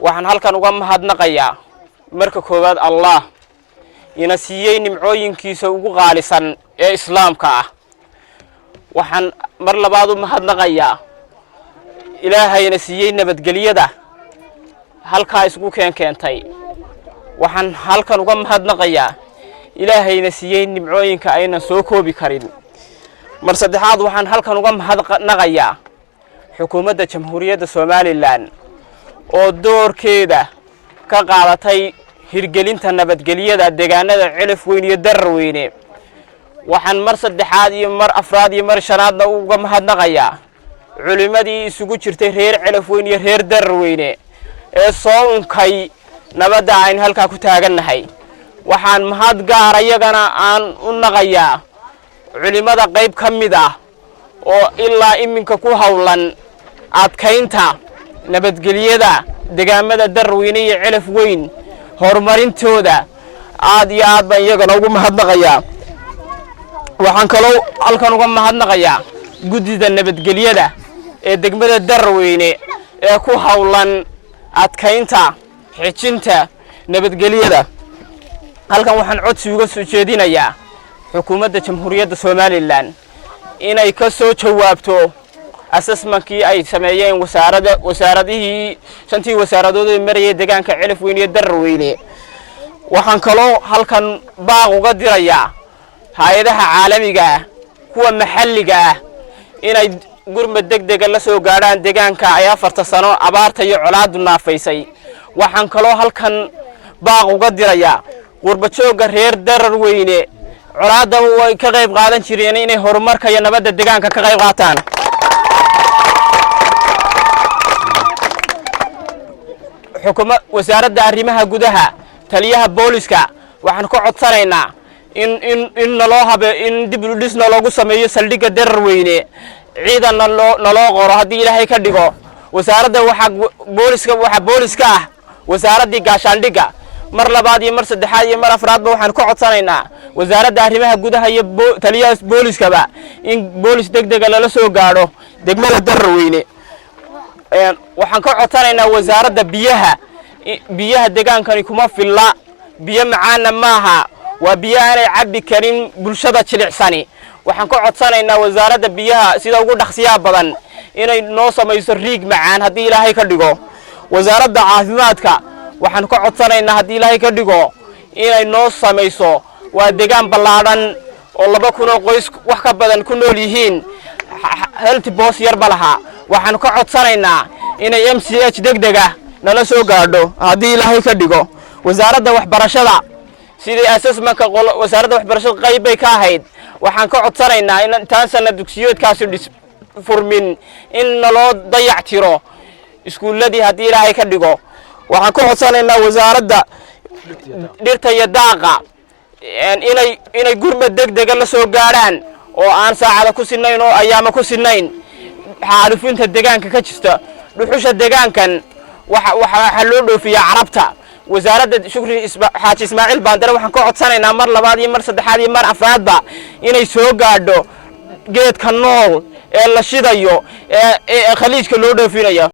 waxaan halkan uga mahadnaqayaa marka koowaad Allah ina siiyay nimcooyinkiisa ugu qaalisan ee islaamka ah waxaan mar labaad u mahadnaqayaa ilaahayna siiyay nabadgeliyada halka isku keentay waxaan halkan uga mahadnaqayaa ilaahayna siiyay nimcooyinka ayna soo koobi karin mar saddexaad waxaan halkan uga mahadnaqayaa xukuumadda jamhuuriyadda Soomaaliland oo doorkeeda ka qaadatay hirgelinta nabadgeliyada deegaanada Cilif Weyn iyo Darar Weyne waxaan mar saddexaad iyo mar afraad iyo mar shanaadna uga mahadnaqayaa culimadii isugu jirtay reer Cilif Weyn iyo reer Darar Weyne ee soo unkay nabadda aan halka ku taagannahay waxaan mahad gaar ayagana aan u naqayaa culimada qayb ka mid ah oo ilaa iminka ku hawlan adkaynta nabadgeliyada deegaamada Darar Weyne iyo Cilif Weyn horumarintooda aad iyo aad baan iyagana ugu mahadnaqayaa waxaan kaloo halkan uga mahadnaqayaa gudida nabadgeliyada ee degmada Darar Weyne ee ku hawlan adkaynta xijinta nabadgeliyada halkan waxaan codsi uga soo jeedinayaa xukuumadda jamhuuriyadda Soomaaliland inay ka soo jawaabto assessment-kii ay sameeyeen wasaaradihii shantii wasaaradood ee marayay deegaanka Cilif Weyn iyo Darar Weyne waxaan kaloo halkan baaq uga dirayaa hay'adaha caalamiga ah kuwa maxalliga ah inay gurmad degdeg la soo gaaraan deegaanka ay 4 sano abaarta iyo colaadu naafaysay waxaan kaloo halkan baaq uga dirayaa qurbajooga reer Darar Weyne colaada way ka qayb qaadan jireen inay horumarka iyo nabadda deegaanka ka qayb qaataan xukuumadda wasaaradda arrimaha gudaha taliyaha booliska waxaan ku codsanaynaa in dib u dhis loogu sameeyo saldhigga Darar Weyne ciidan loo qoro haddii ilaahay ka dhigo wasaaradda waxa booliska ah wasaaradii gaashaandhigga mar labaad iyo mar saddexaad iyo mar afraad waxaan ku codsanaynaa wasaaradda arrimaha gudaha iyo taliyaha booliskaba in boolis degdeg la soo gaaro degmada Darar Weyne waxaan ka codsanaynaa wasaaradda biyaha deegaankani kuma filla biyo macaana maaha waa biyo aanay cabbi karin bulshada jilicsani waxaan ka codsanaynaa wasaaradda biyaha sida ugu dhaqsiyaha badan inay noo samayso riig macaan haddii ilaahay ka dhigo wasaaradda caafimaadka waxaan ka codsanaynaa haddii ilaahay ka dhigo inay noo samayso waa deegaan ballaadhan oo 2,000 oo qoys wax ka badan ku nool yihiin health boss yar balaha waxaan ka codsanaynaa inay MCH degdeg ah nala soo gaadho haddii ilaahay ka dhigo wasaaradda waxbarashada sidii assessment-ka wasaaradda waxbarashada qayb bay ka ahayd waxaan ka codsanaynaa in intaan sanad dugsiyoodkaasi furmin in naloo dayac tiro iskuuladii haddii ilaahay ka dhigo waxaan ka codsanaynaa wasaaradda dhirta iyo daaqa inay gurmad degdeg la soo gaaraan oo aan saacada ku sinayn oo ayaama ku sinayn xaalufinta deegaanka ka jirta dhuxusha deegaankan waxa loo dhoofiyaa carabta wasaaradda shukri xaaji Ismaaciil Baandare waxaan ka codsanaynaa mar labaad iyo mar saddexaad iyo mar afraadba inay soo gaadho geedka nool ee la shidayo ee khaliijka loo dhoofinayo